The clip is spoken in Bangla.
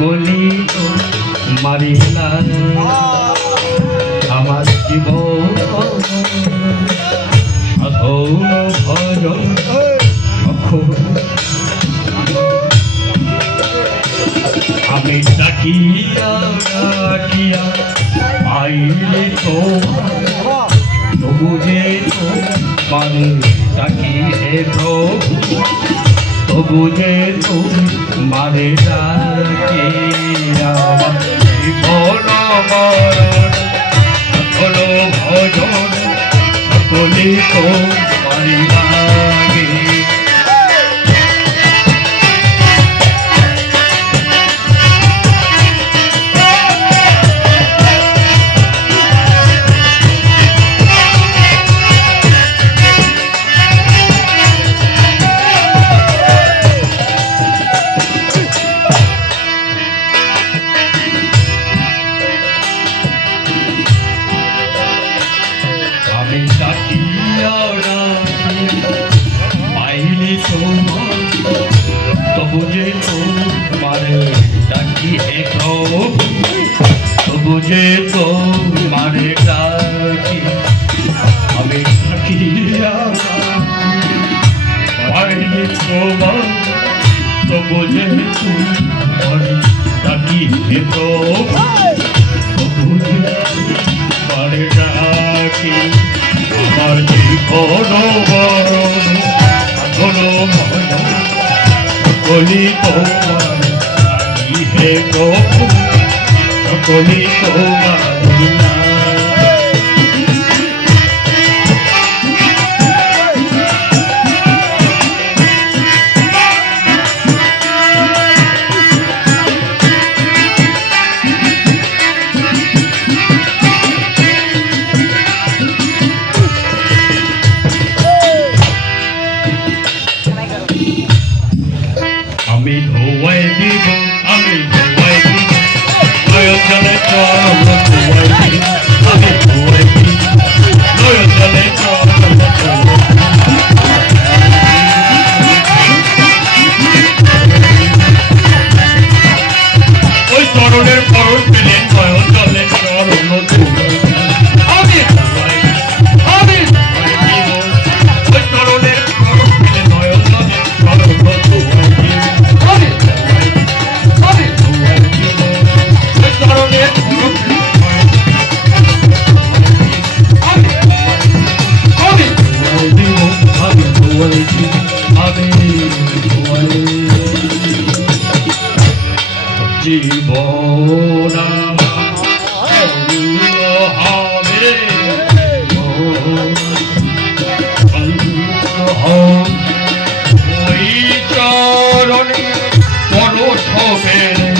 কলি মারিলা আমার জীবন সাধন ভজন আমি ডাকিয়া ডাকিয়া পাইলে তো তবু যে তো মানে ডাকি হে প্রভু তবু যে তো মানে ডাকি আমার জীবন মরণ সকল ভজন সকলে তো পারি লাগে তবু যে তোমারে ডাকি হে প্রভু তবু যে তোমারে ডাকি আমি ডাকিয়া পাইনি তোমার তবু যে তোমারে ডাকি হে প্রভু তবু যে তোমারে ডাকি আমার জীবন বরণ সাধন ভজন সকলি তোমার হে প্রভু সকলি তোমার আমি ধোয়াই দিব আমি ধোয়াই দিব নয় চলে ধোয়াই দিব আমি ধোয়াই দিব নয় চলে ওই চরণের পরশ পেলে নয় চলে চরণ আমি ধোয়াই আমি ধোয়াই দিব ওই চরণের পরশ পেলে নয় চলে জীবন হবে ওই চরণে পরশ পেলে